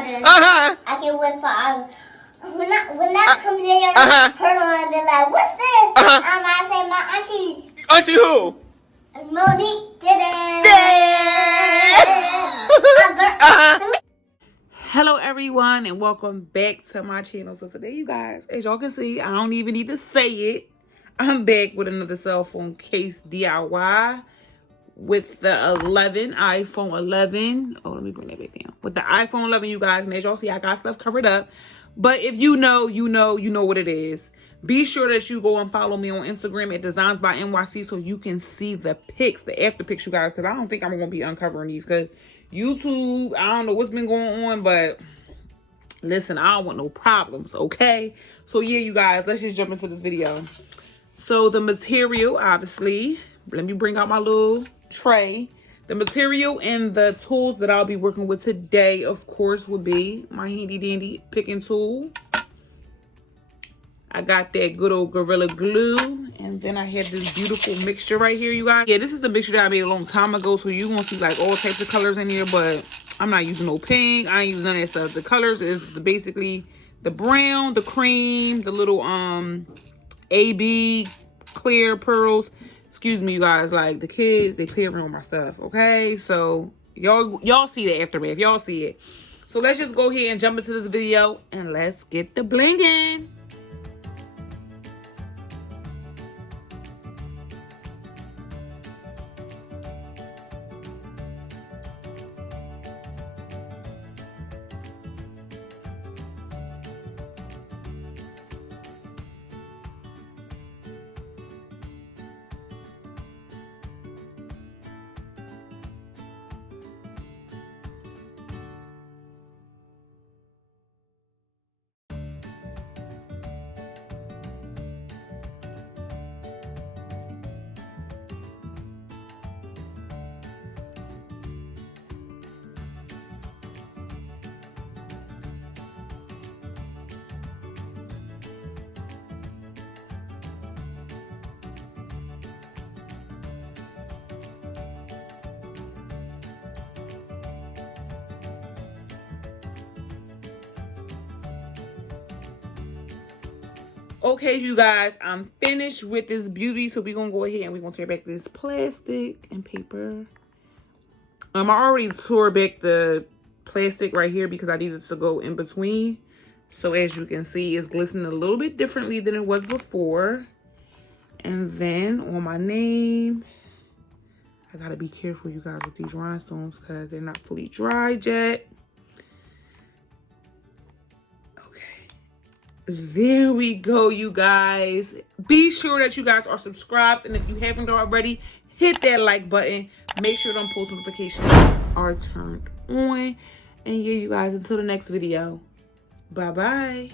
grandmother. I can wait for when that comes in your her on, they're like, what's this? I say my auntie. Auntie who? Monique did it. Hello everyone and welcome back to my channel. So today you guys, as y'all can see, I don't even need to say it, I'm back with another cell phone case DIY with the iPhone 11. Oh, let me bring that back down. With the iPhone 11, you guys, and as y'all see, I got stuff covered up. But if you know what it is. Be sure that you go and follow me on Instagram at Designs by NYC so you can see the pics, the after pics, you guys. Because I don't think I'm going to be uncovering these. Because YouTube, I don't know what's been going on. But listen, I don't want no problems, okay? So yeah, you guys, let's just jump into this video. So the material, obviously, let me bring out my little tray. The material and the tools that I'll be working with today, of course, would be my handy dandy picking tool. I got that good old Gorilla Glue. And then I had this beautiful mixture right here, you guys. Yeah, this is the mixture that I made a long time ago. So you're going to see like all types of colors in here. But I'm not using no pink. I ain't using none of that stuff. The colors is basically the brown, the cream, the little AB clear pearls. Excuse me, you guys. Like the kids, they play around with my stuff. Okay, so y'all see the aftermath. Y'all see it. So let's just go ahead and jump into this video. And let's get the blinging. Okay, you guys, I'm finished with this beauty. So we're going to go ahead and we're going to tear back this plastic and paper. I already tore back the plastic right here because I needed to go in between. So as you can see, it's glistening a little bit differently than it was before. And then on my name, I got to be careful, you guys, with these rhinestones because they're not fully dried yet. There we go, you guys. Be sure that you guys are subscribed. And if you haven't already, hit that like button. Make sure them post notifications are turned on. And yeah, you guys, until the next video. Bye-bye.